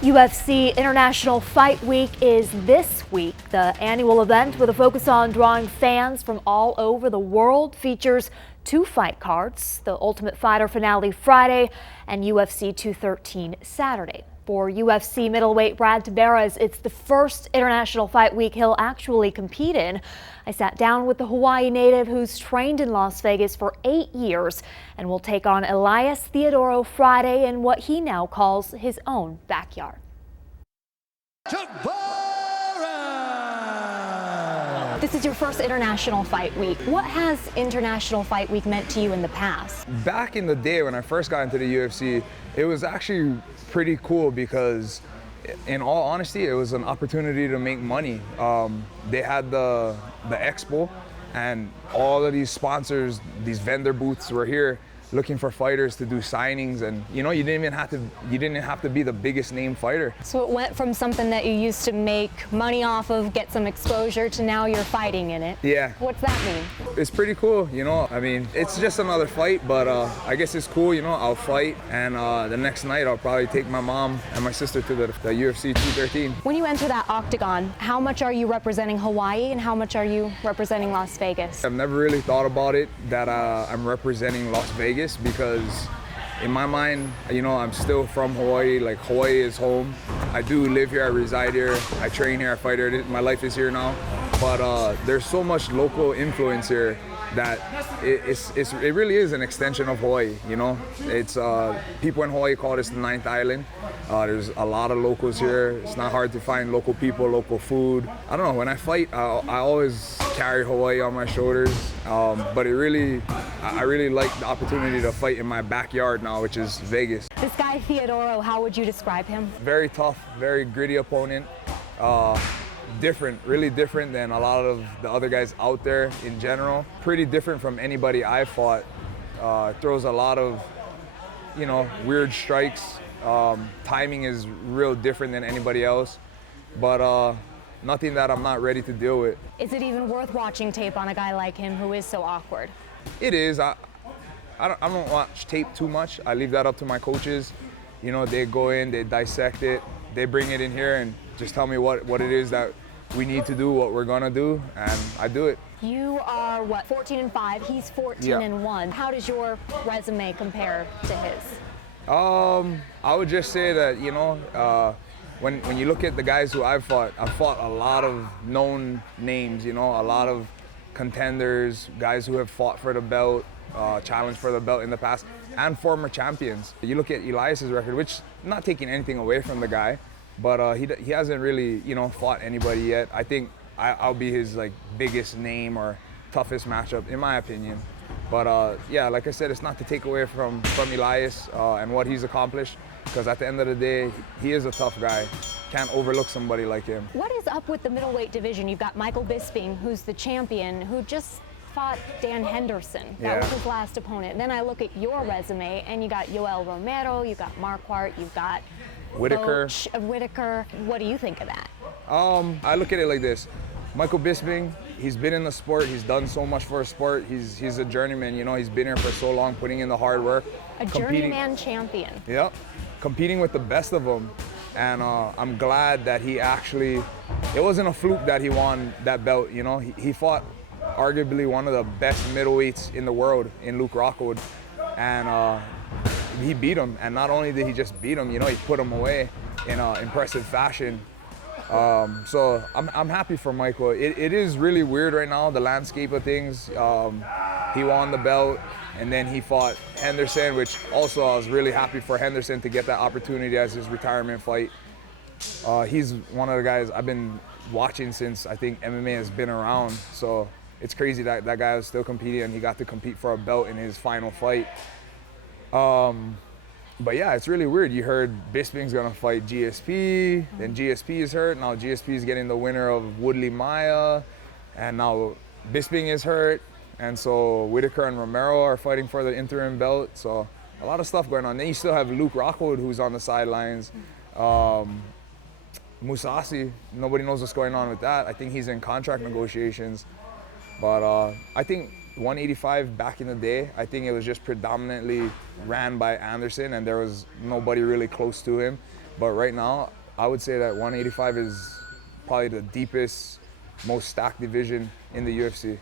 UFC International Fight Week is this week. The annual event, with a focus on drawing fans from all over the world, features 2 fight cards: the Ultimate Fighter finale Friday and UFC 213 Saturday. For UFC Middleweight Brad Tavares, it's the first International Fight Week he'll actually compete in. I sat down with the Hawaii native who's trained in Las Vegas for 8 years and will take on Elias Theodorou Friday in what he now calls his own backyard. This is your first International Fight Week. What has International Fight Week meant to you in the past? Back in the day when I first got into the UFC, it was actually pretty cool because, in all honesty, it was an opportunity to make money. They had the expo, and all of these sponsors, these vendor booths were here looking for fighters to do signings, and you didn't have to be the biggest name fighter. So it went from something that you used to make money off of, get some exposure, to now you're fighting in it. Yeah. What's that mean? It's pretty cool, I mean, it's just another fight, but I guess it's cool, I'll fight, and the next night I'll probably take my mom and my sister to the UFC 213. When you enter that octagon, how much are you representing Hawaii and how much are you representing Las Vegas? I've never really thought about it that I'm representing Las Vegas, because in my mind, I'm still from Hawaii. Like, Hawaii is home. I do live here, I reside here, I train here, I fight here, my life is here now. But there's so much local influence here that it really is an extension of Hawaii, It's people in Hawaii call this the 9th island. There's a lot of locals here. It's not hard to find local people, local food. I don't know, when I fight, I always carry Hawaii on my shoulders. But I really like the opportunity to fight in my backyard now, which is Vegas. This guy Theodorou, how would you describe him? Very tough, very gritty opponent. Different, really different than a lot of the other guys out there in general. Pretty different from anybody I've fought. Throws a lot of, weird strikes. Timing is real different than anybody else, but nothing that I'm not ready to deal with. Is it even worth watching tape on a guy like him who is so awkward? It is. I don't watch tape too much. I leave that up to my coaches. They go in, they dissect it, they bring it in here and just tell me what it is that we need to do, what we're gonna do, and I do it. You are, 14-5, he's 14-1. How does your resume compare to his? I would just say that, when you look at the guys who I've fought a lot of known names, a lot of contenders, guys who have fought for the belt, challenged for the belt in the past, and former champions. You look at Elias's record, which, not taking anything away from the guy, but he hasn't really, fought anybody yet. I think I'll be his biggest name or toughest matchup, in my opinion. But yeah, like I said, it's not to take away from Elias and what he's accomplished, because at the end of the day, he is a tough guy. Can't overlook somebody like him. What is up with the middleweight division? You've got Michael Bisping, who's the champion, who just fought Dan Henderson. That was his last opponent. Then I look at your resume, and you got Yoel Romero, you got Marquardt, you've got Whitaker. Whitaker. What do you think of that? I look at it like this. Michael Bisping, he's been in the sport. He's done so much for a sport. He's a journeyman. He's been here for so long, putting in the hard work. A journeyman champion. Yep, competing with the best of them. And I'm glad that he actually, it wasn't a fluke that he won that belt. He fought arguably one of the best middleweights in the world in Luke Rockwood, and he beat him. And not only did he just beat him, he put him away in an impressive fashion. So I'm happy for Michael. It is really weird right now, the landscape of things. He won the belt, and then he fought Henderson, which also I was really happy for Henderson to get that opportunity as his retirement fight. He's one of the guys I've been watching since I think MMA has been around. So it's crazy that that guy was still competing and he got to compete for a belt in his final fight. But yeah, it's really weird. You heard Bisping's gonna fight GSP, then GSP is hurt. Now GSP is getting the winner of Woodley Maya, and now Bisping is hurt. And so Whitaker and Romero are fighting for the interim belt. So a lot of stuff going on. Then you still have Luke Rockwood, who's on the sidelines. Musasi, nobody knows what's going on with that. I think he's in contract negotiations. But I think 185 back in the day, I think it was just predominantly ran by Anderson, and there was nobody really close to him. But right now, I would say that 185 is probably the deepest, most stacked division in the UFC.